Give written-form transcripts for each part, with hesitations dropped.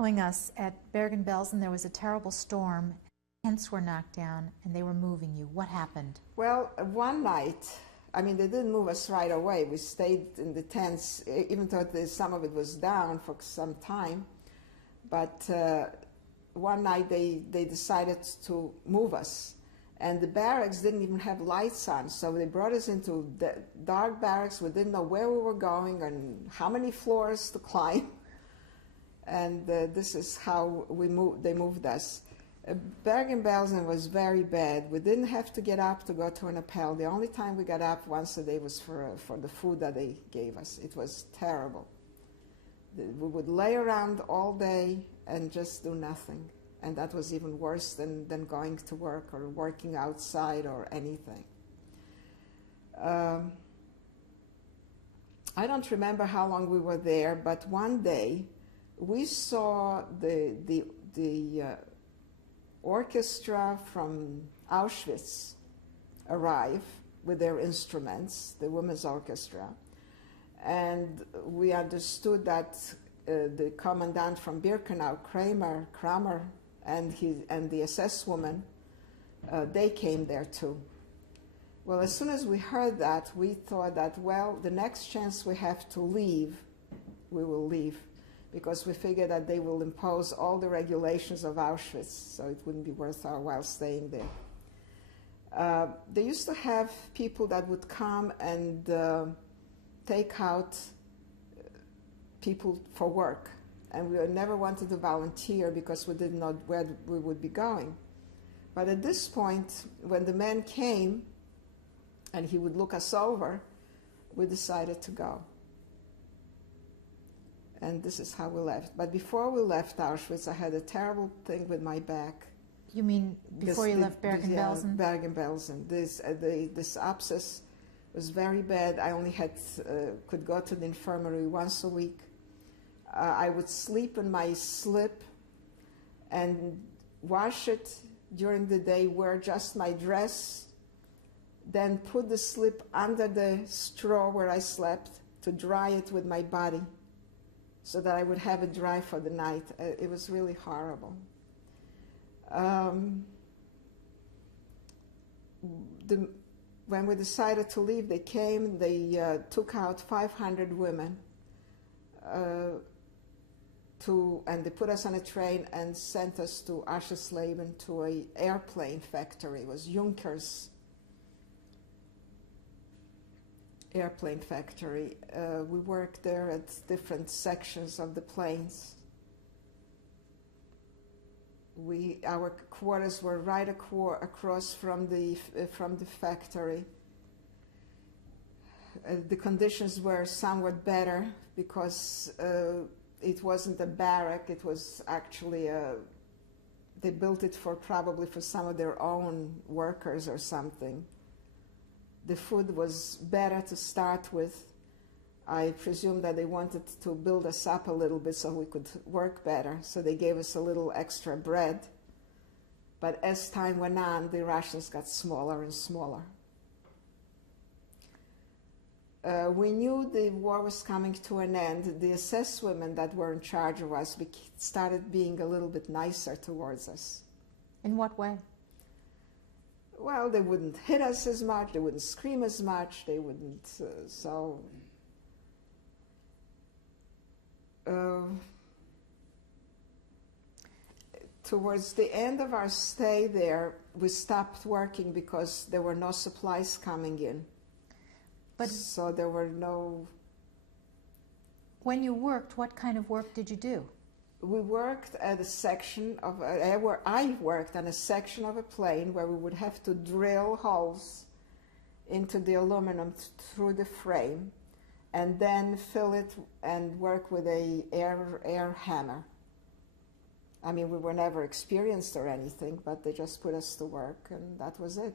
telling us at Bergen-Belsen there was a terrible storm, tents were knocked down, and they were moving you. What happened? Well, one night, I mean, they didn't move us right away. We stayed in the tents, even though some of it was down for some time. But one night they decided to move us. And the barracks didn't even have lights on, so they brought us into the dark barracks. We didn't know where we were going and how many floors to climb. And this is how they moved us. Bergen-Belsen was very bad. We didn't have to get up to go to an appel. The only time we got up once a day was for the food that they gave us. It was terrible. We would lay around all day and just do nothing. And that was even worse than going to work or working outside or anything. I don't remember how long we were there, but one day we saw the orchestra from Auschwitz arrive with their instruments, the women's orchestra. And we understood that the commandant from Birkenau, Kramer, and the SS woman, they came there too. Well, as soon as we heard that, we thought that, well, the next chance we have to leave, we will leave, because we figured that they will impose all the regulations of Auschwitz, so it wouldn't be worth our while staying there. They used to have people that would come and take out people for work. And we never wanted to volunteer because we didn't know where we would be going. But at this point, when the man came and he would look us over, we decided to go. And this is how we left. But before we left Auschwitz, I had a terrible thing with my back. You mean before you left Bergen-Belsen? Yeah, Bergen-Belsen. This abscess was very bad. I only could go to the infirmary once a week. I would sleep in my slip and wash it during the day, wear just my dress, then put the slip under the straw where I slept to dry it with my body so that I would have it dry for the night. It was really horrible. When we decided to leave, they came, they took out 500 women, and they put us on a train and sent us to Aschersleben to an airplane factory. It was Junkers airplane factory. We worked there at different sections of the planes. Our quarters were right across from the factory. The conditions were somewhat better because it wasn't a barrack, it was actually they built it probably for some of their own workers or something. The food was better to start with. I presume that they wanted to build us up a little bit so we could work better, so they gave us a little extra bread. But as time went on, the rations got smaller and smaller. We knew the war was coming to an end. The SS women that were in charge of us started being a little bit nicer towards us. In what way? Well, they wouldn't hit us as much, they wouldn't scream as much, they wouldn't, towards the end of our stay there, we stopped working because there were no supplies coming in. So there were no... When you worked, what kind of work did you do? We worked at a section of... I worked on a section of a plane where we would have to drill holes into the aluminum through the frame and then fill it and work with an air hammer. I mean, we were never experienced or anything, but they just put us to work and that was it.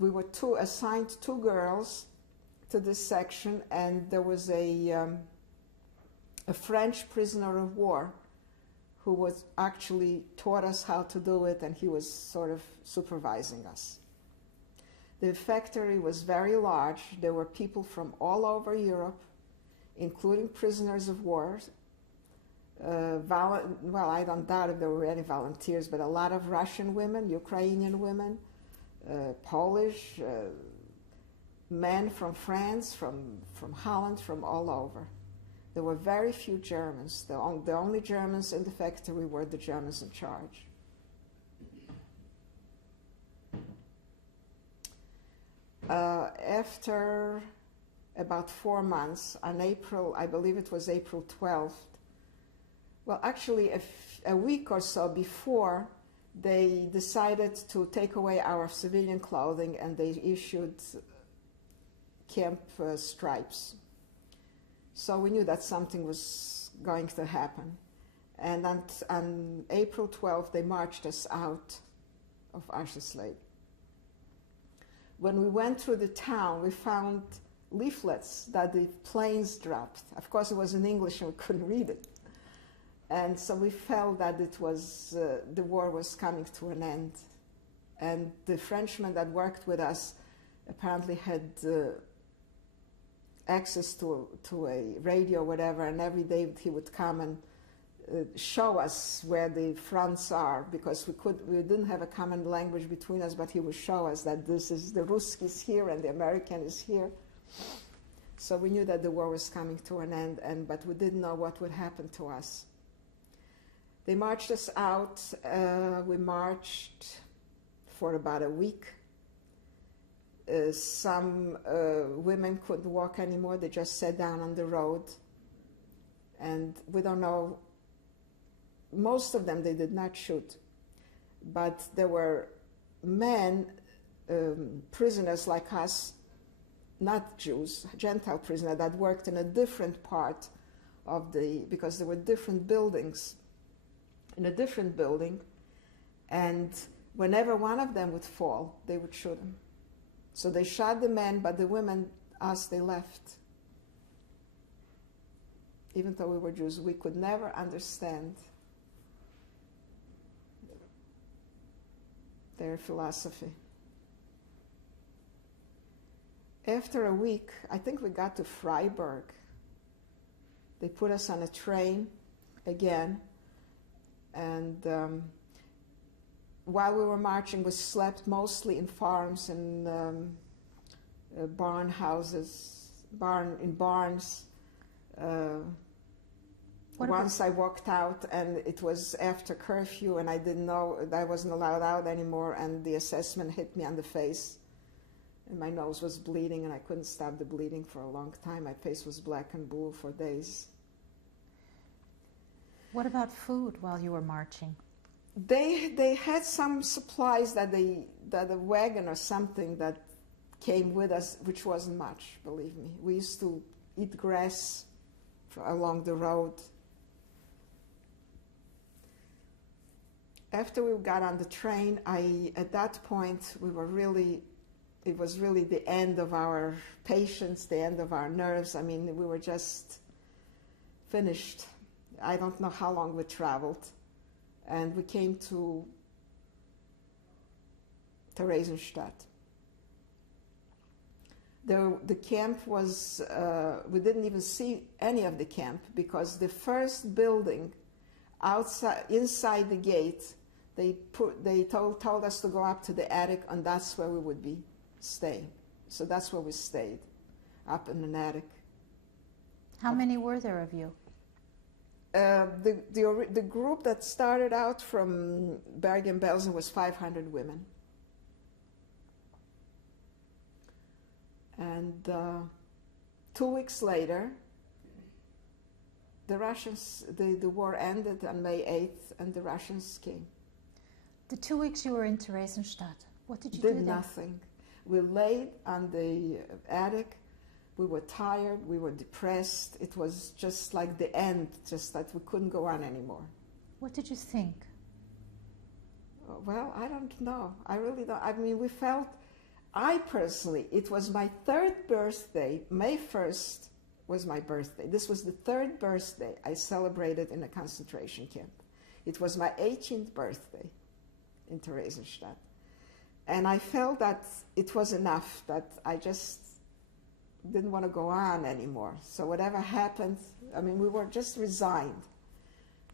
We were assigned two girls to this section, and there was a French prisoner of war who was actually taught us how to do it, and he was sort of supervising us. The factory was very large. There were people from all over Europe. including prisoners of war. Well, I don't doubt if there were any volunteers, but a lot of Russian women, Ukrainian women, Polish, men from France, from Holland, from all over. There were very few Germans. The only Germans in the factory were the Germans in charge. After about 4 months, on April, I believe it was April 12th, well, actually a week or so before, they decided to take away our civilian clothing, and they issued camp stripes. So we knew that something was going to happen. And on April 12th, they marched us out of Ascherslade. When we went through the town, we found leaflets that the planes dropped. Of course, it was in English and we couldn't read it. And so we felt that it was, the war was coming to an end. And the Frenchman that worked with us apparently had access to a radio, whatever, and every day he would come and show us where the fronts are, because we didn't have a common language between us, but he would show us that this is the Ruskies here and the American is here. So we knew that the war was coming to an end, but we didn't know what would happen to us. They marched us out. We marched for about a week. Some women couldn't walk anymore. They just sat down on the road. And we don't know, most of them they did not shoot. But there were men, prisoners like us, not Jews, Gentile prisoners, that worked in a different part of because there were different buildings, in a different building, and whenever one of them would fall, they would shoot him. So they shot the men, but the women, us, they left. Even though we were Jews, we could never understand their philosophy. After a week, I think we got to Freiburg. They put us on a train again, and while we were marching, we slept mostly in farms and barn houses, in barns. Once I walked out, and it was after curfew, and I didn't know that I wasn't allowed out anymore, and the assessment hit me on the face, and my nose was bleeding, and I couldn't stop the bleeding for a long time. My face was black and blue for days. What about food while you were marching? They had some supplies that a wagon or something that came with us, which wasn't much, believe me. We used to eat grass along the road. After we got on the train, at that point, it was really the end of our patience, the end of our nerves. I mean, we were just finished. I don't know how long we traveled. And we came to Theresienstadt. The camp was, we didn't even see any of the camp, because the first building inside the gate, they told us to go up to the attic, and that's where we would be staying. So that's where we stayed, up in an attic. How many were there of you? The group that started out from Bergen-Belsen was 500 women. And 2 weeks later, the war ended on May 8th, and the Russians came. The 2 weeks you were in Theresienstadt, what did you do there? Did nothing. We laid on the attic. We were tired, we were depressed. It was just like the end, just that we couldn't go on anymore. What did you think? Well, I don't know. I really don't. I mean, I personally, it was my 3rd birthday. May 1st was my birthday. This was the 3rd birthday I celebrated in a concentration camp. It was my 18th birthday in Theresienstadt. And I felt that it was enough, that I just didn't want to go on anymore. So whatever happened, I mean, we were just resigned.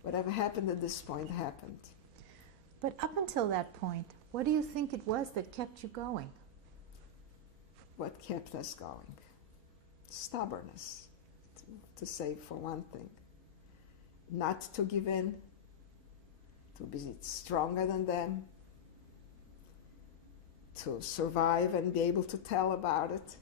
Whatever happened at this point happened. But up until that point, what do you think it was that kept you going? What kept us going? Stubbornness, to say for one thing. Not to give in, to be stronger than them, to survive and be able to tell about it.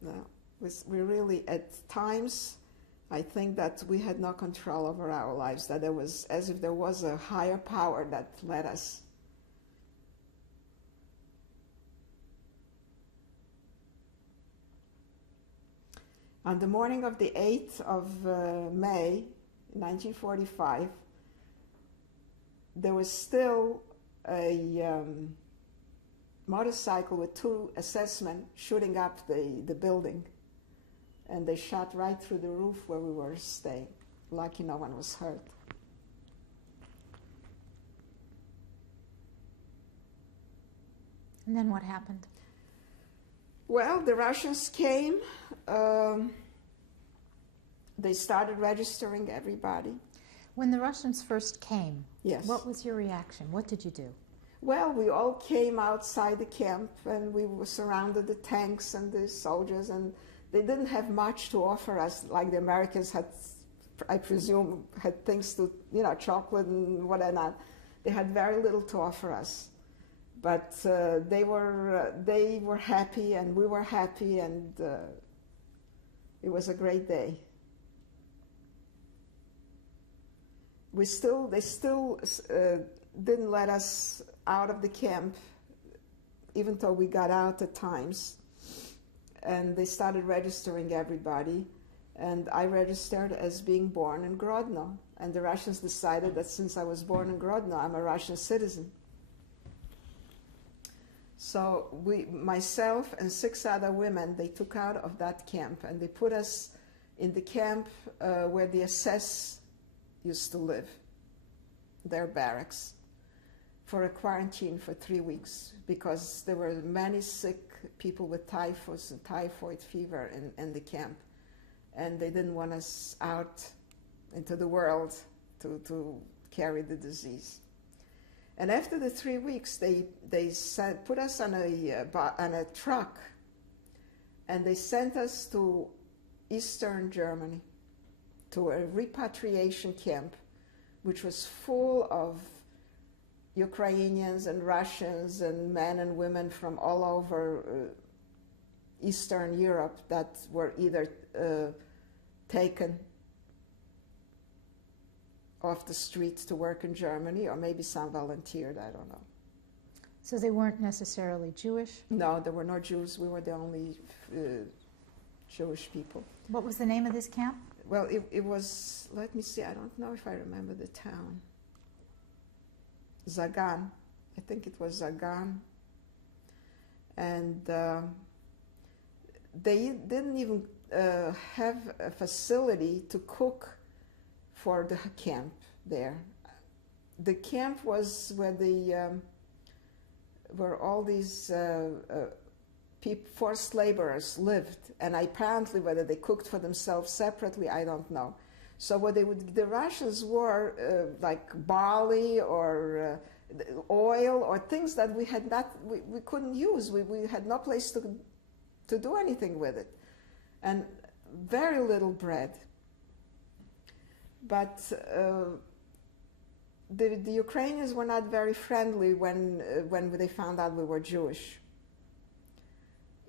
No, we really, at times, I think that we had no control over our lives, that there was as if there was a higher power that led us. On the morning of the 8th of May, 1945, there was still a motorcycle with two SS-men shooting up the building. And they shot right through the roof where we were staying. Lucky no one was hurt. And then what happened? Well, the Russians came. They started registering everybody. When the Russians first came, Yes. what was your reaction? What did you do? Well, we all came outside the camp and we surrounded the tanks and the soldiers, and they didn't have much to offer us, like the Americans had, I presume, had things to, chocolate and whatnot. They had very little to offer us. But they were happy and we were happy, and it was a great day. They still didn't let us out of the camp, even though we got out at times. And they started registering everybody. And I registered as being born in Grodno. And the Russians decided that since I was born in Grodno, I'm a Russian citizen. So myself and 6 other women, they took out of that camp, and they put us in the camp where the SS used to live, their barracks, for a quarantine for 3 weeks, because there were many sick people with typhus and typhoid fever in the camp, and they didn't want us out into the world to carry the disease. And after the 3 weeks, they put us on a truck, and they sent us to Eastern Germany, to a repatriation camp, which was full of Ukrainians and Russians and men and women from all over Eastern Europe that were either taken off the streets to work in Germany, or maybe some volunteered, I don't know. So they weren't necessarily Jewish? No, there were no Jews. We were the only Jewish people. What was the name of this camp? Well, it was, let me see, I don't know if I remember the town. Zagan. I think it was Zagan. And they didn't even have a facility to cook for the camp there. The camp was where all these forced laborers lived, and apparently whether they cooked for themselves separately, I don't know. So what the rations were like barley or oil or things that we couldn't use. We had no place to do anything with it, and very little bread. But the Ukrainians were not very friendly when they found out we were Jewish.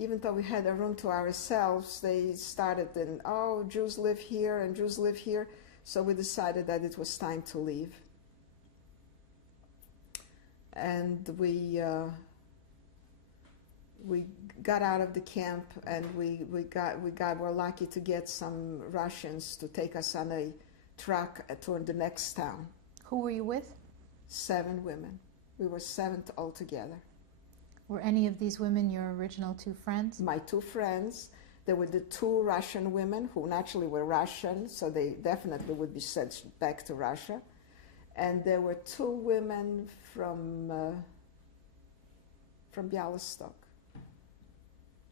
Even though we had a room to ourselves, they started Jews live here and Jews live here. So we decided that it was time to leave. And we got out of the camp, and we were lucky to get some Russians to take us on a truck to the next town. Who were you with? 7 women. We were 7 altogether. Were any of these women your original 2 friends? My 2 friends. There were the 2 Russian women who naturally were Russian, so they definitely would be sent back to Russia. and there were two women from Białystok.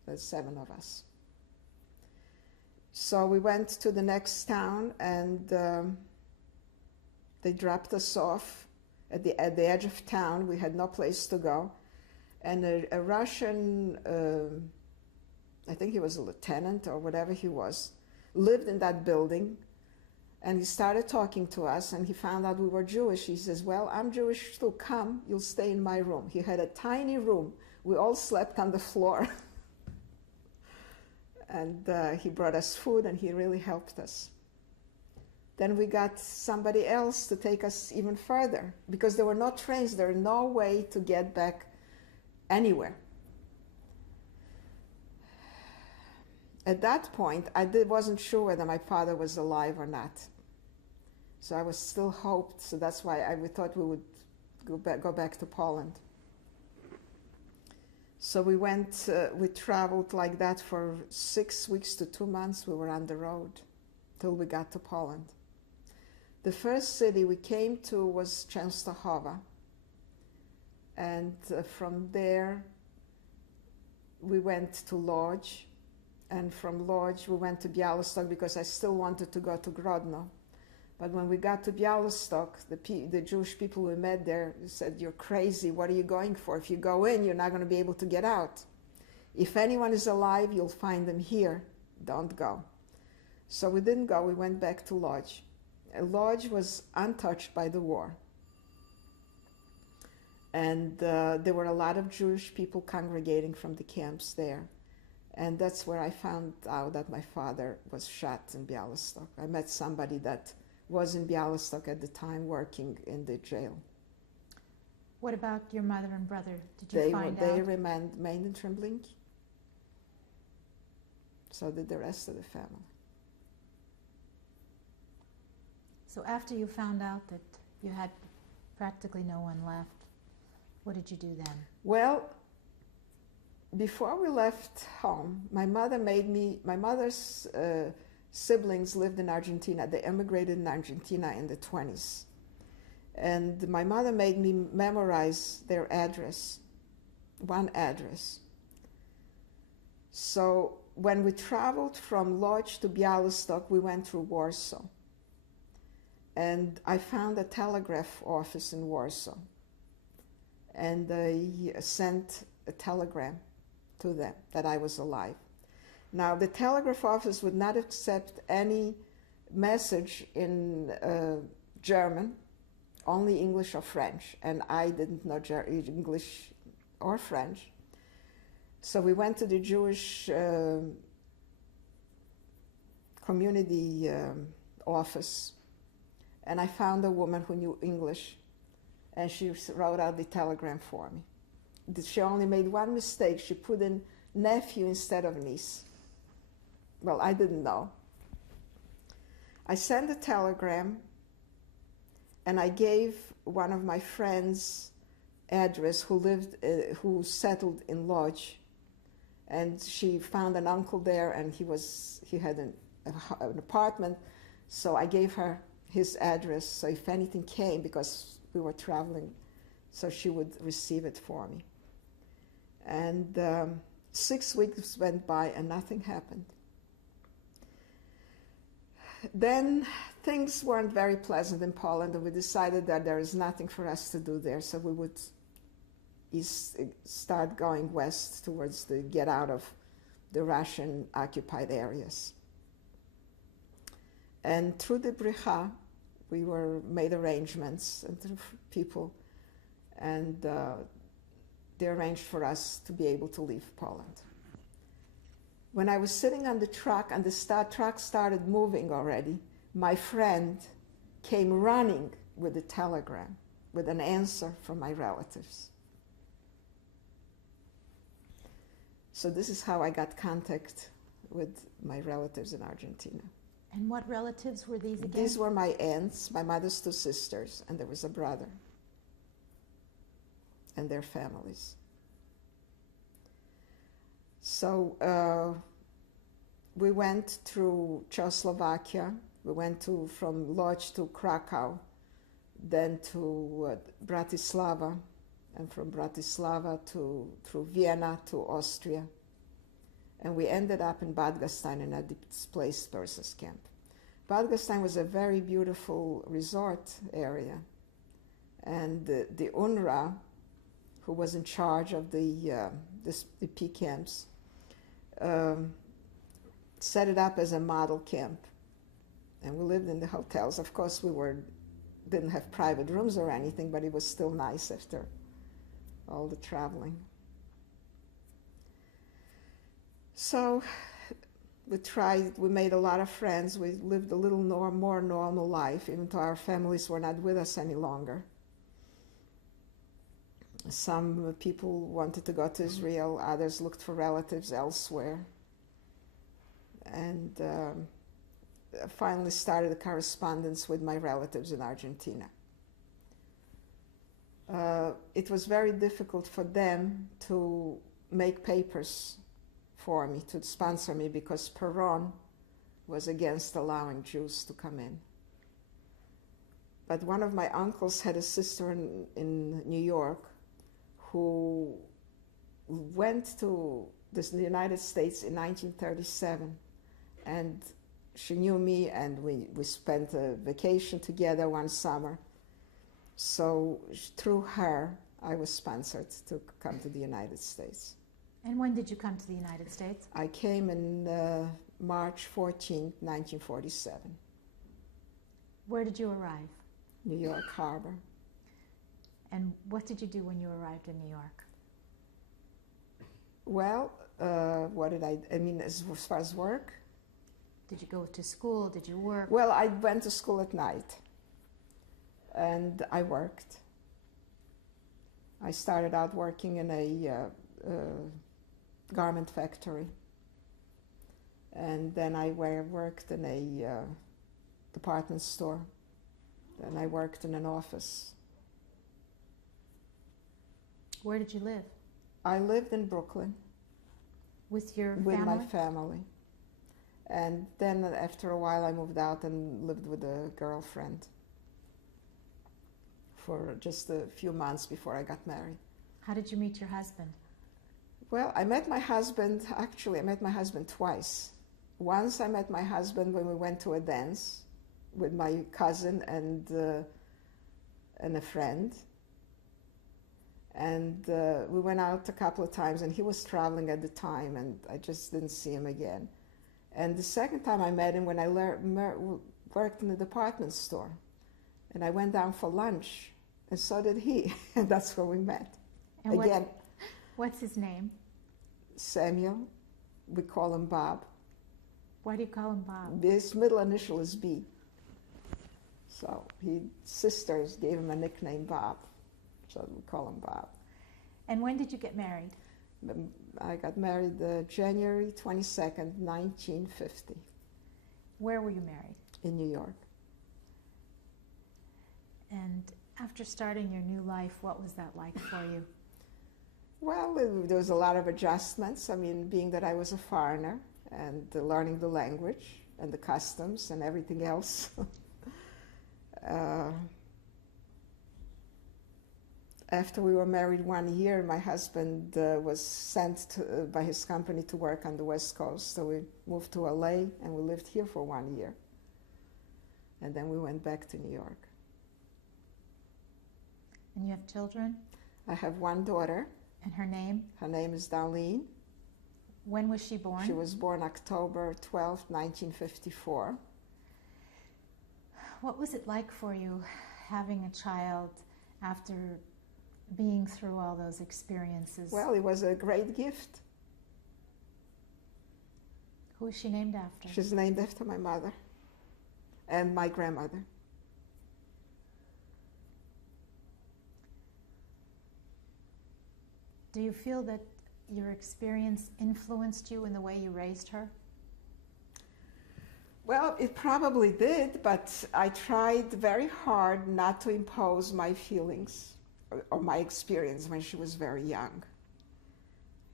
There's 7 of us. So we went to the next town, and they dropped us off at the edge of town. We had no place to go. And a Russian, I think he was a lieutenant or whatever he was, lived in that building. And he started talking to us, and he found out we were Jewish. He says, well, I'm Jewish too. Come, you'll stay in my room. He had a tiny room. We all slept on the floor. And he brought us food, and he really helped us. Then we got somebody else to take us even further, because there were no trains. There was no way to get back anywhere. At that point, I wasn't sure whether my father was alive or not. So I was still hoped. So that's why we thought we would go back to Poland. So we went, we traveled like that for 6 weeks to 2 months. We were on the road till we got to Poland. The first city we came to was Częstochowa. And from there, we went to Łódź. And from Łódź, we went to Białystok because I still wanted to go to Grodno. But when we got to Białystok, the Jewish people we met there said, you're crazy, what are you going for? If you go in, you're not going to be able to get out. If anyone is alive, you'll find them here. Don't go. So we didn't go, we went back to Łódź. Łódź was untouched by the war. And there were a lot of Jewish people congregating from the camps there. And that's where I found out that my father was shot in Białystok. I met somebody that was in Białystok at the time working in the jail. What about your mother and brother? Did you find out? They remained in Tremblinki. So did the rest of the family. So after you found out that you had practically no one left, what did you do then? Well, before we left home, my mother's siblings lived in Argentina. They emigrated in Argentina in the 1920s. And my mother made me memorize their address, one address. So when we traveled from Łódź to Białystok, we went through Warsaw. And I found a telegraph office in Warsaw. And I sent a telegram to them that I was alive. Now, the telegraph office would not accept any message in German, only English or French, and I didn't know English or French. So we went to the Jewish community office, and I found a woman who knew English, and she wrote out the telegram for me. She only made one mistake. She put in nephew instead of niece. Well, I didn't know. I sent a telegram, and I gave one of my friends' address who settled in Łódź, and she found an uncle there, and he had an apartment, so I gave her his address, so if anything came, because we were traveling, so she would receive it for me. And 6 weeks went by and nothing happened. Then things weren't very pleasant in Poland, and we decided that there is nothing for us to do there, so we would start going west towards get out of the Russian occupied areas. And through the Brycha, we made arrangements and through people, and they arranged for us to be able to leave Poland. When I was sitting on the truck and the truck started moving already, my friend came running with a telegram, with an answer from my relatives. So this is how I got contact with my relatives in Argentina. And what relatives were these again? These were my aunts, my mother's 2 sisters, and there was a brother, and their families. So we went through Czechoslovakia. We went from Łódź to Krakow then to Bratislava, and from Bratislava through Vienna to Austria. And we ended up in Bad Gastein in a displaced persons camp. Bad Gastein was a very beautiful resort area. And the UNRWA, who was in charge of the P camps, set it up as a model camp. And we lived in the hotels. Of course, didn't have private rooms or anything, but it was still nice after all the traveling. So we made a lot of friends. We lived a little more normal life, even though our families were not with us any longer. Some people wanted to go to Israel, others looked for relatives elsewhere. And finally started a correspondence with my relatives in Argentina. It was very difficult for them to make papers for me, to sponsor me, because Perón was against allowing Jews to come in. But one of my uncles had a sister in New York who went to the United States in 1937, and she knew me, and we spent a vacation together one summer. So through her, I was sponsored to come to the United States. And when did you come to the United States? I came in March 14, 1947. Where did you arrive? New York Harbor. And what did you do when you arrived in New York? Well, what did I mean, as far as work? Did you go to school? Did you work? Well, I went to school at night, and I worked. I started out working in a garment factory, and then I worked in a department store, then I worked in an office. Where did you live? I lived in Brooklyn. With your family? With my family. And then after a while I moved out and lived with a girlfriend for just a few months before I got married. How did you meet your husband? Well, I met my husband twice. Once I met my husband when we went to a dance with my cousin and a friend. And we went out a couple of times, and he was traveling at the time, and I just didn't see him again. And the second time I met him, when I worked in the department store, and I went down for lunch, and so did he, and that's where we met. And again. What's his name? Samuel. We call him Bob. Why do you call him Bob? His middle initial is B. So his sisters gave him a nickname, Bob. So we call him Bob. And when did you get married? I got married January 22nd, 1950. Where were you married? In New York. And after starting your new life, what was that like for you? Well, there was a lot of adjustments. I mean, being that I was a foreigner and learning the language and the customs and everything else. After we were married 1 year, my husband was sent by his company to work on the West Coast. So we moved to LA, and we lived here for 1 year. And then we went back to New York. And you have children? I have one daughter. And her name? Her name is Darlene. When was she born? She was born October 12, 1954. What was it like for you having a child after being through all those experiences? Well, it was a great gift. Who is she named after? She's named after my mother and my grandmother. Do you feel that your experience influenced you in the way you raised her? Well, it probably did, but I tried very hard not to impose my feelings or my experience when she was very young.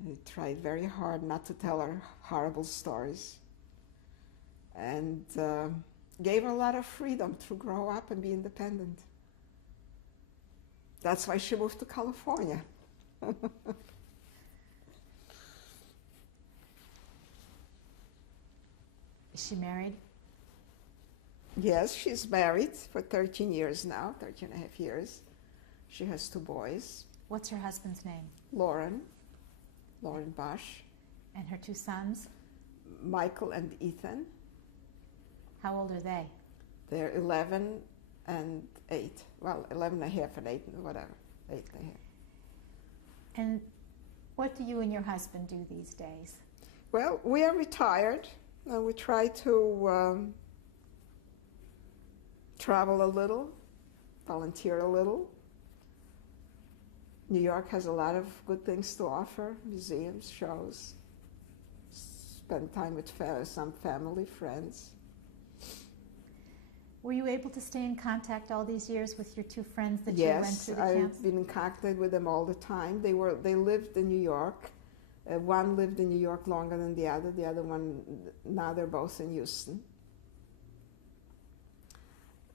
I tried very hard not to tell her horrible stories, and gave her a lot of freedom to grow up and be independent. That's why she moved to California. Is she married? Yes, she's married for 13 years now, 13 and a half years. She has 2 boys. What's her husband's name? Lauren Bosch, And her 2 sons? Michael and Ethan. How old are they? They're 11 and 8. Well, 11 and a half and 8, whatever, 8 and a half. And what do you and your husband do these days? Well, we are retired, and we try to travel a little, volunteer a little. New York has a lot of good things to offer, museums, shows, spend time with some family, friends. Were you able to stay in contact all these years with your 2 friends that you went Yes, to the camps? I've been in contact with them all the time. They lived in New York. One lived in New York longer than the other. The other one, now they're both in Houston.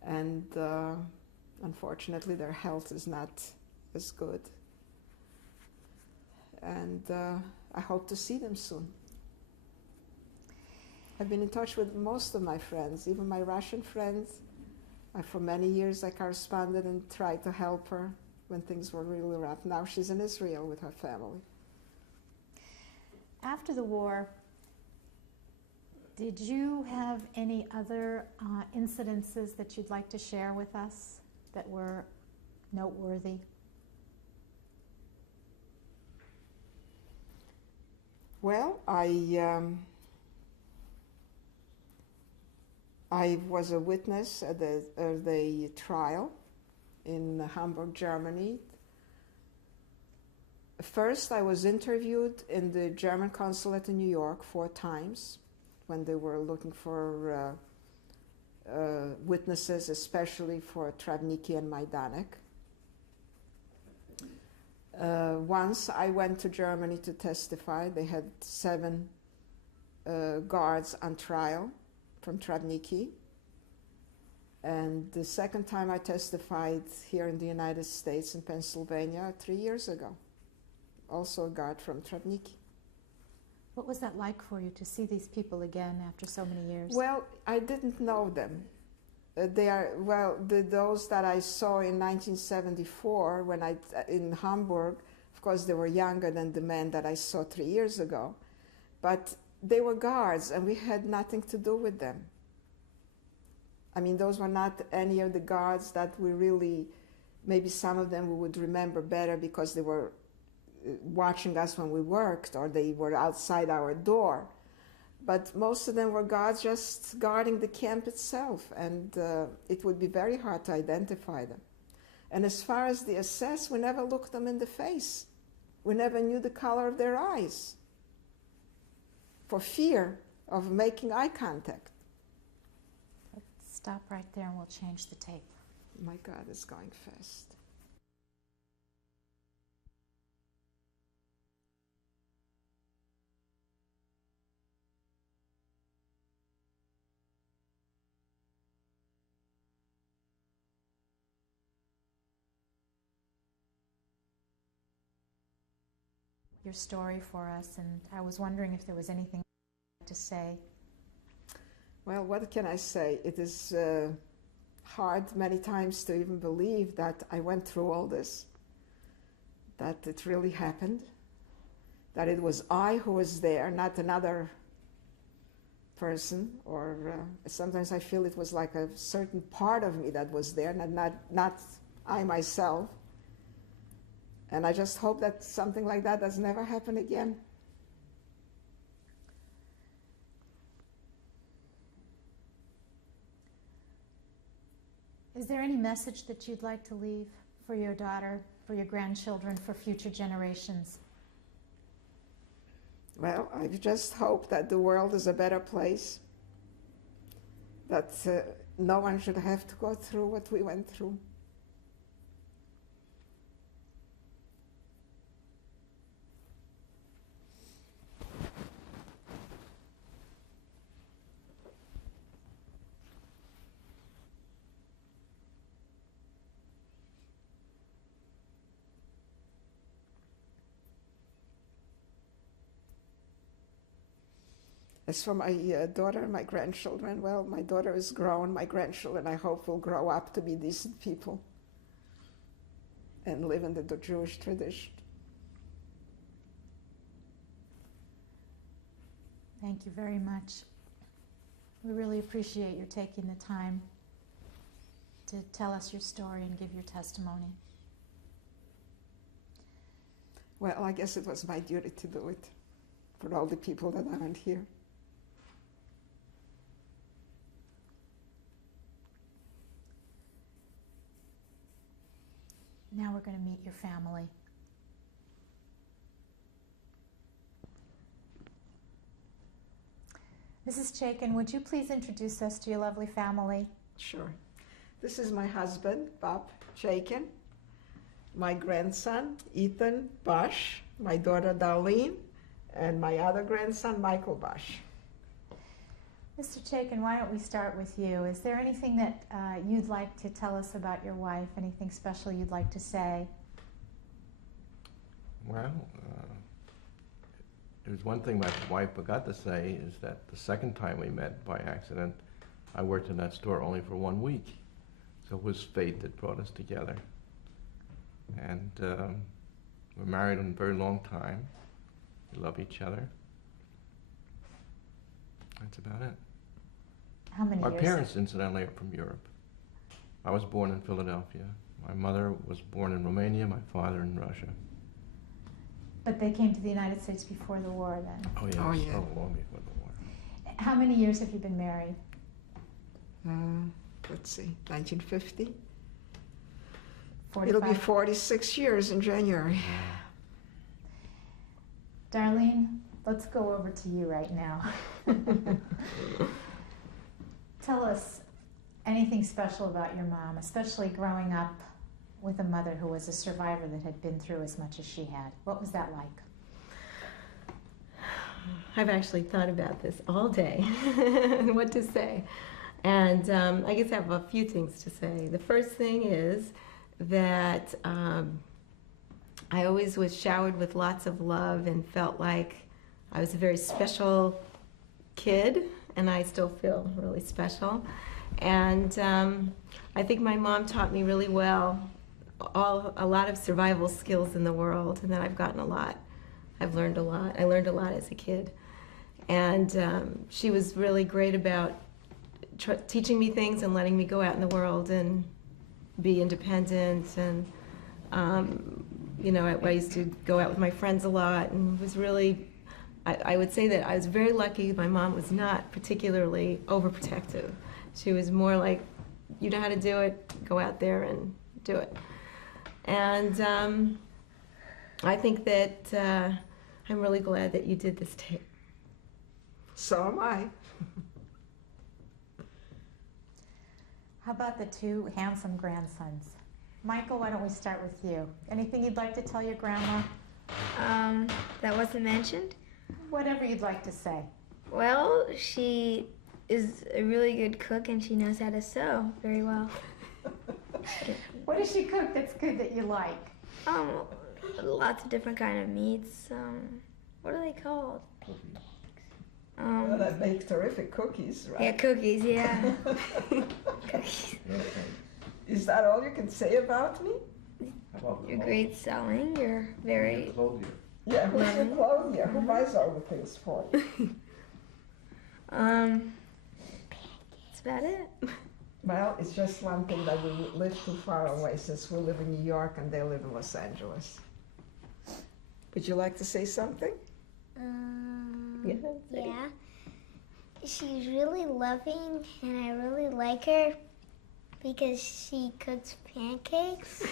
And unfortunately, their health is not as good. And I hope to see them soon. I've been in touch with most of my friends, even my Russian friends. For many years I corresponded and tried to help her when things were really rough. Now she's in Israel with her family. After the war, did you have any other incidences that you'd like to share with us that were noteworthy? Well, I was a witness at the trial in Hamburg, Germany. First, I was interviewed in the German consulate in New York 4 times when they were looking for witnesses, especially for Travniki and Majdanek. Once I went to Germany to testify. They had 7 guards on trial from Travniki. And the second time I testified here in the United States in Pennsylvania 3 years ago. Also a guard from Travniki. What was that like for you to see these people again after so many years? Well, I didn't know them. Those that I saw in 1974 in Hamburg, of course they were younger than the men that I saw 3 years ago, but they were guards and we had nothing to do with them. I mean, those were not any of the guards that we really, maybe some of them we would remember better because they were watching us when we worked or they were outside our door. But most of them were guards just guarding the camp itself, and it would be very hard to identify them. And as far as the SS, we never looked them in the face. We never knew the color of their eyes for fear of making eye contact. Let's stop right there and we'll change the tape. My God, it's going fast. Your story for us, and I was wondering if there was anything to say. Well, what can I say? It is hard many times to even believe that I went through all this, that it really happened, that it was I who was there, not another person, or sometimes I feel it was like a certain part of me that was there, not I myself. And I just hope that something like that does never happen again. Is there any message that you'd like to leave for your daughter, for your grandchildren, for future generations? Well, I just hope that the world is a better place, that no one should have to go through what we went through. As for my daughter and my grandchildren, well, my daughter is grown. My grandchildren, I hope, will grow up to be decent people and live in the Jewish tradition. Thank you very much. We really appreciate your taking the time to tell us your story and give your testimony. Well, I guess it was my duty to do it for all the people that aren't here. Now we're going to meet your family. Mrs. Chakin, would you please introduce us to your lovely family? Sure. This is my husband, Bob Chakin, my grandson, Ethan Bosch, my daughter, Darlene, and my other grandson, Michael Bosch. Mr. Chakin, why don't we start with you? Is there anything that you'd like to tell us about your wife? Anything special you'd like to say? Well, there's one thing my wife forgot to say is that the second time we met by accident, I worked in that store only for 1 week. So it was fate that brought us together. And we're married a very long time. We love each other. That's about it. How many My years? parents, incidentally, are from Europe. I was born in Philadelphia. My mother was born in Romania, my father in Russia. But they came to the United States before the war then. Oh, yeah, Oh, yeah. so long before the war. How many years have you been married? Let's see, 1950. 45? It'll be 46 years in January. Darlene, let's go over to you right now. Tell us anything special about your mom, especially growing up with a mother who was a survivor that had been through as much as she had. What was that like? I've actually thought about this all day, what to say. And I guess I have a few things to say. The first thing is that I always was showered with lots of love and felt like I was a very special kid, and I still feel really special. And I think my mom taught me really well a lot of survival skills in the world, and then I've gotten a lot. I've learned a lot. I learned a lot as a kid. And she was really great about teaching me things and letting me go out in the world and be independent. And, you know, I used to go out with my friends a lot and was really, I would say that I was very lucky. My mom was not particularly overprotective. She was more like, you know how to do it, go out there and do it. And I think that I'm really glad that you did this tape. So am I. How about the two handsome grandsons? Michael, why don't we start with you? Anything you'd like to tell your grandma? That wasn't mentioned. Whatever you'd like to say. Well, she is a really good cook and she knows how to sew very well. What does she cook that's good that you like? Lots of different kind of meats. What are they called? Well, I make terrific cookies, right? Yeah, cookies. Yeah, cookies. Is that all you can say about me? You're great selling. You're very. Yeah, who's your clothier? Who buys all the things for you? That's about it. Well, it's just one thing that we live too far away since we live in New York and they live in Los Angeles. Would you like to say something? Yeah. She's really loving and I really like her because she cooks pancakes.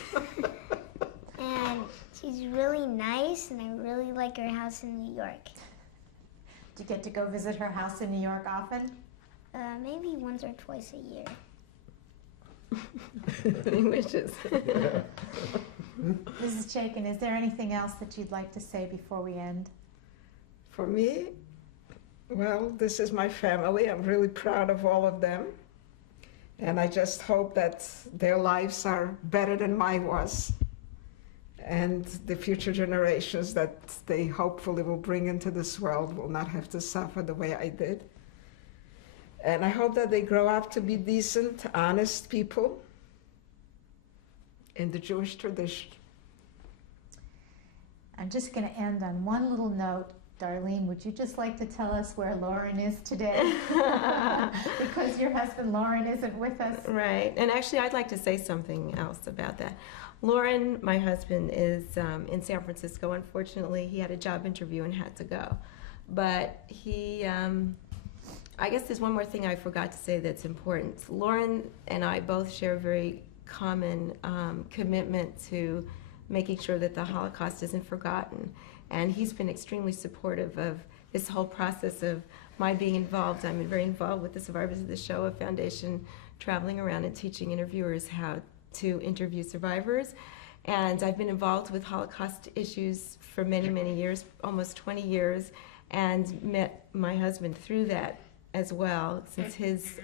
And she's really nice and I really like her house in New York. Do you get to go visit her house in New York often? Maybe once or twice a year. He wishes. Mrs. Chakin, is there anything else that you'd like to say before we end? For me, well, this is my family. I'm really proud of all of them. And I just hope that their lives are better than mine was. and the future generations that they hopefully will bring into this world will not have to suffer the way I did. And I hope that they grow up to be decent, honest people in the Jewish tradition. I'm just going to end on one little note. Darlene, would you just like to tell us where Lauren is today? Because your husband Lauren isn't with us. Right, and actually I'd like to say something else about that. Lauren, my husband, is in San Francisco. Unfortunately, he had a job interview and had to go. But he, I guess there's one more thing I forgot to say that's important. Lauren and I both share a very common commitment to making sure that the Holocaust isn't forgotten. And he's been extremely supportive of this whole process of my being involved. I'm very involved with the Survivors of the Shoah Foundation, traveling around and teaching interviewers how to interview survivors. And I've been involved with Holocaust issues for many, many years, almost 20 years, and met my husband through that as well, since his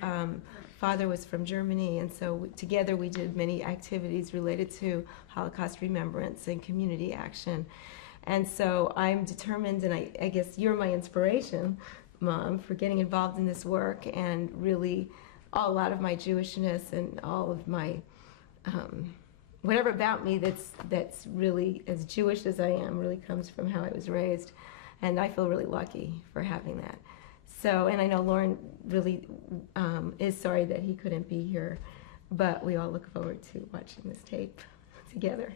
father was from Germany. And so together we did many activities related to Holocaust remembrance and community action. And so I'm determined, and I guess you're my inspiration, Mom, for getting involved in this work, and really a lot of my Jewishness and all of my whatever about me that's really as Jewish as I am really comes from how I was raised, and I feel really lucky for having that. So, and I know Lauren really is sorry that he couldn't be here, but we all look forward to watching this tape together.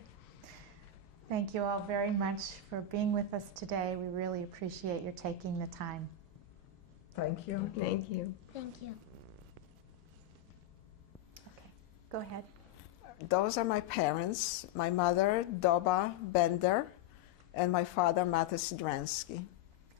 Thank you all very much for being with us today. We really appreciate your taking the time. Thank you. Thank you. Thank you. Okay, go ahead. Those are my parents, my mother, Doba Bender, and my father, Mata Sidransky.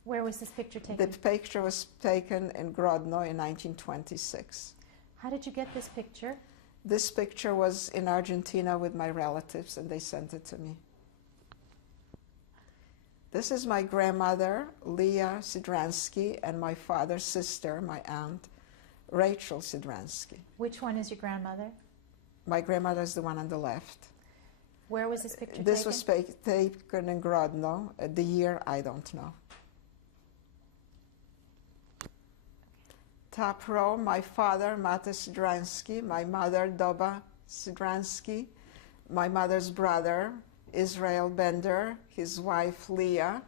Where was this picture The taken? picture was taken in Grodno in 1926. How did you get this picture? This picture was in Argentina with my relatives, and they sent it to me. This is my grandmother, Leah Sidransky, and my father's sister, my aunt, Rachel Sidransky. Which one is your grandmother? My grandmother is the one on the left. Where was this picture This taken? was taken in Grodno. The year, I don't know. Top row, my father, Mata Sidransky, my mother, Doba Sidransky, my mother's brother, Israel Bender, his wife, Leah,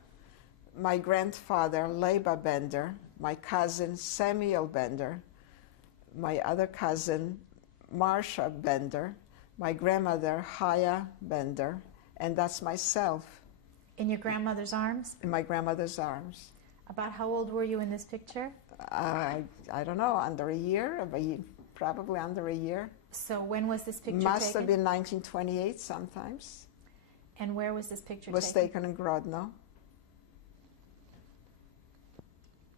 my grandfather, Leba Bender, my cousin, Samuel Bender, my other cousin, Marsha Bender, my grandmother, Haya Bender, and that's myself In your grandmother's arms? in my grandmother's arms. About how old were you in this picture? I don't know, under a year, probably under a year. So when was this picture Must taken? have been 1928 sometimes. And where was this picture Was taken? taken in Grodno.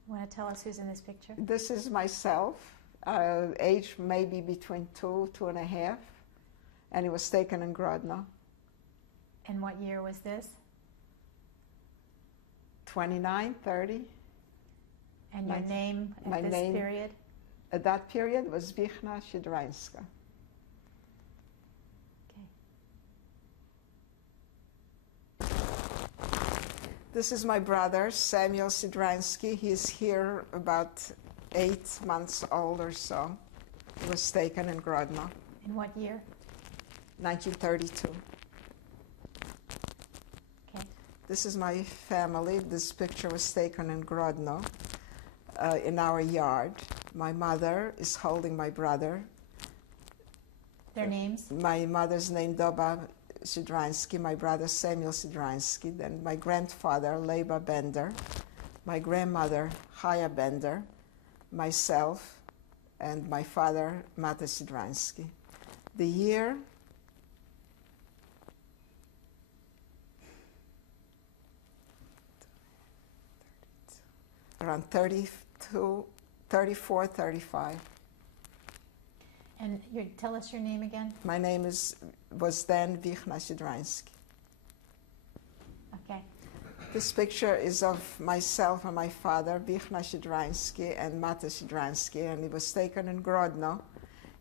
Want to tell us who's in this picture? This is myself, age maybe between 2.5, and it was taken in Grodno. And what year was this? 29, 30. And your My- name at my this name- period? At that period was Vichna Sidrańska. Okay. This is my brother, Samuel Sidrański. He's here about 8 months old or so. He was taken in Grodno, In what year? 1932. Okay. This is my family. This picture was taken in Grodno, in our yard. My mother is holding my brother. Their names? My mother's name Doba Sidrański, my brother Samuel Sidrański, then my grandfather Leba Bender, my grandmother Haya Bender, myself, and my father Mata Sidrański. The year around 32, 34, 35. And tell us your name again. My name was then Vichna Sidrański. Okay. This picture is of myself and my father, Vichna Sidrański and Mata Sidrański, and it was taken in Grodno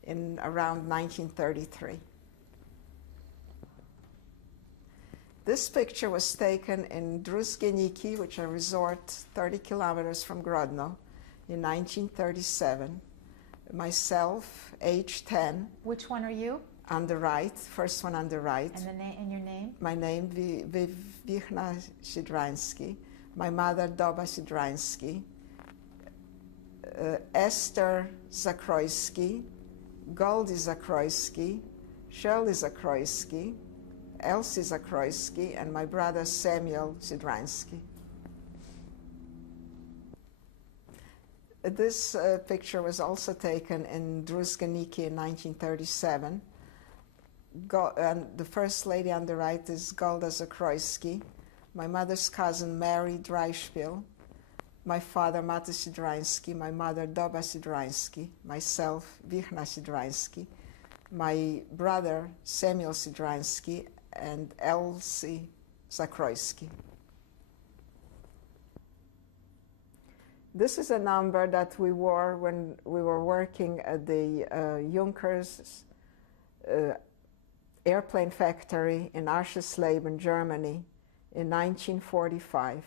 in around 1933. This picture was taken in Druzgeniki, which is a resort 30 kilometers from Grodno, in 1937. Myself, age 10. Which one are you? On the right, first one on the right. And your name? My name, Vivian Chakin. My mother, Doba Sidransky. Esther Zakroyski, Goldie Zakroyski, Shirley Zakroyski, Elsie Zakroyski, and my brother Samuel Sidransky. This picture was also taken in Druzgeniki in 1937. And the first lady on the right is Golda Zakroyski, my mother's cousin Mary Dreispiel, my father Mata Sidransky, my mother Doba Sidransky, myself Vichna Sidransky, my brother Samuel Sidransky, and Elsie Zakroyski. This is a number that we wore when we were working at the Junkers airplane factory in Arschesleben, Germany in 1945.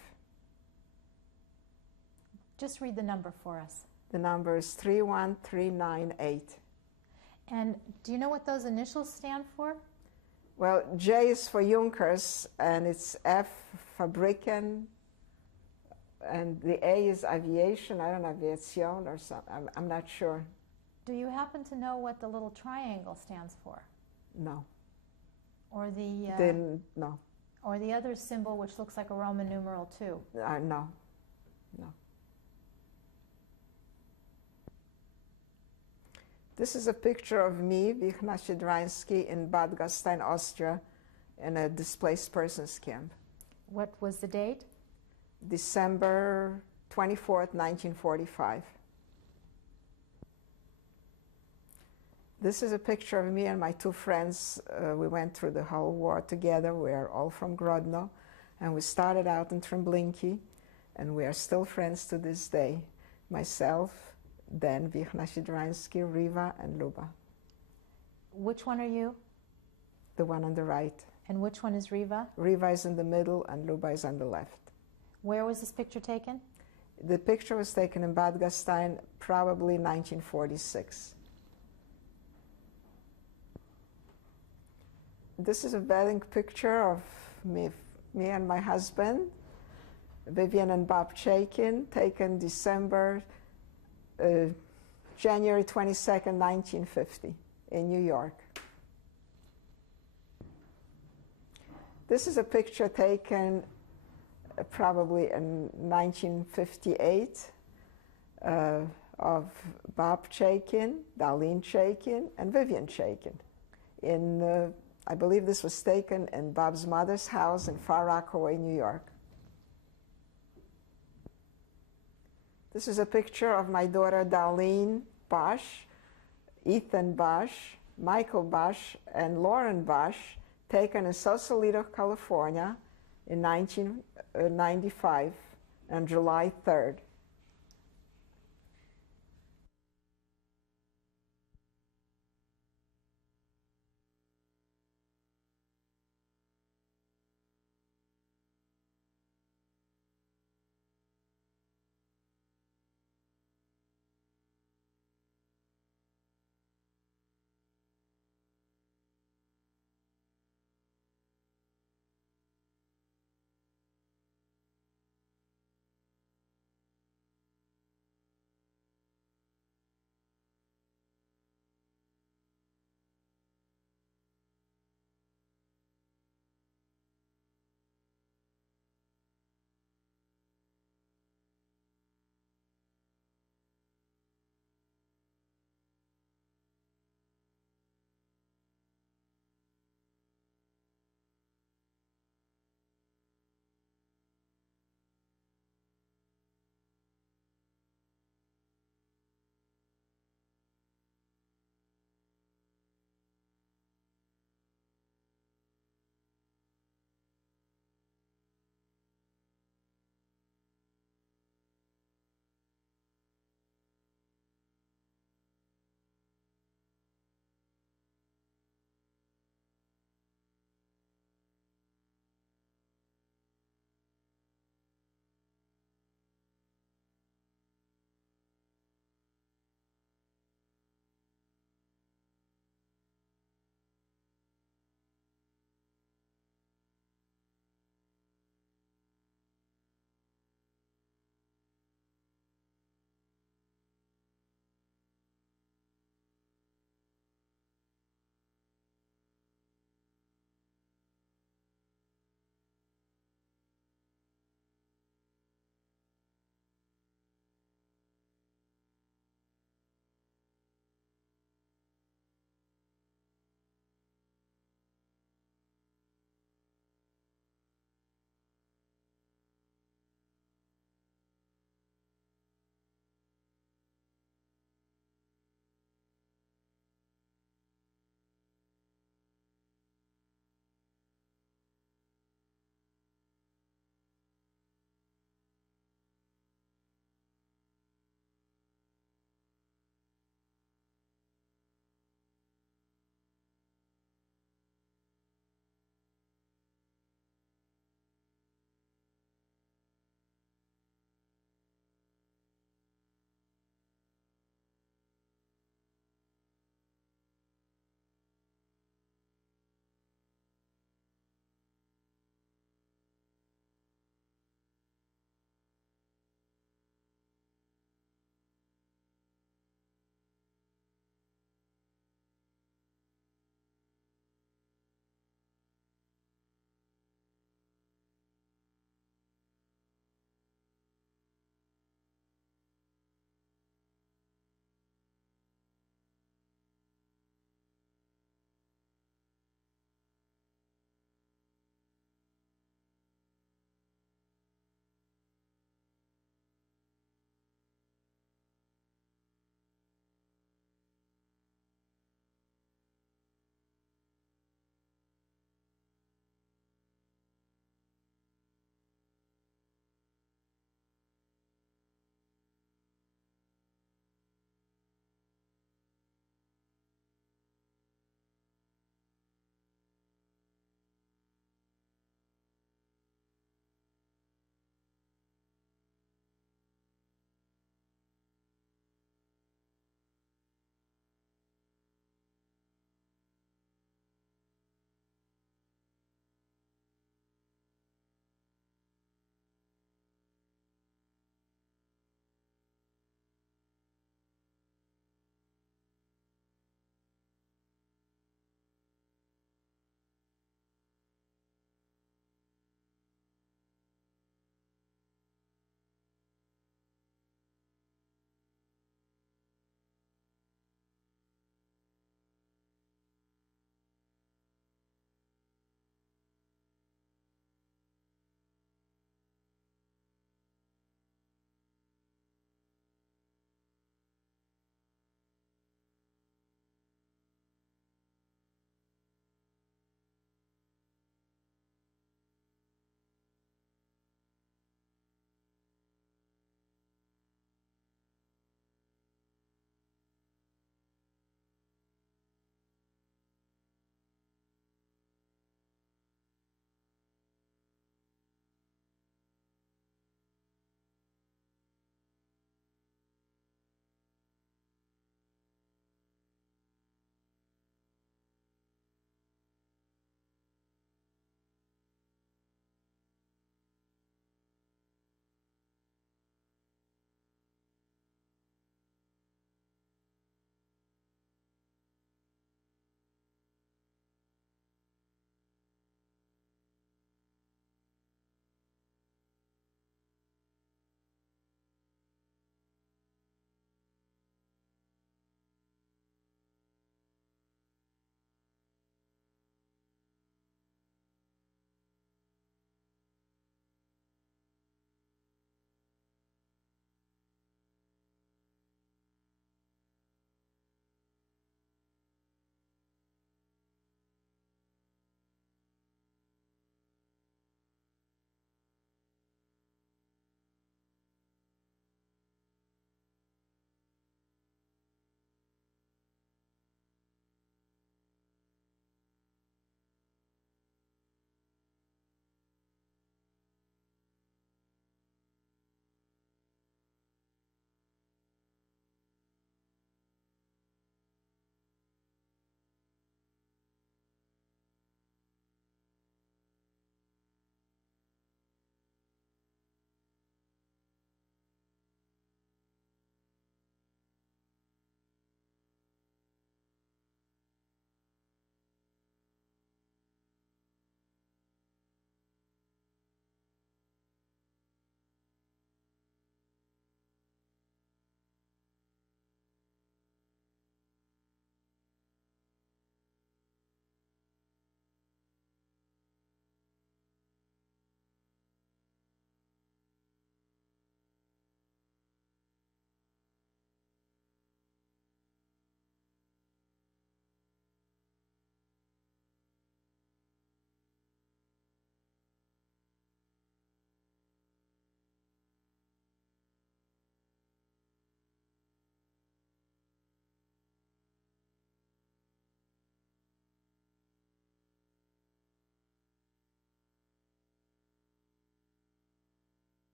Just read the number for us. The number is 31398. And do you know what those initials stand for? Well, J is for Junkers, and it's F, Fabriken, and the A is aviation. I don't know, aviation or something. I'm not sure. Do you happen to know what the little triangle stands for? No. Or the no. Or the other symbol, which looks like a Roman numeral 2? No. This is a picture of me, Vichna Sidransky, in Bad Gastein, Austria, in a displaced persons camp. What was the date? December 24th, 1945. This is a picture of me and my two friends. We went through the whole war together. We are all from Grodno, and we started out in Tremblinki, and we are still friends to this day. Myself, then Vichna Sidransky, Riva, and Luba. Which one are you? The one on the right. And which one is Riva? Riva is in the middle, and Luba is on the left. Where was this picture taken? The picture was taken in Bad Gastein, probably 1946. This is a wedding picture of me and my husband, Vivian and Bob Chakin, taken January 22nd, 1950, in New York. This is a picture taken probably in 1958 of Bob Chakin, Darlene Chakin, and Vivian Chakin. I believe this was taken in Bob's mother's house in Far Rockaway, New York. This is a picture of my daughter Darlene Bosch, Ethan Bosch, Michael Bosch, and Lauren Bosch, taken in Sausalito, California in 1995 on July 3rd.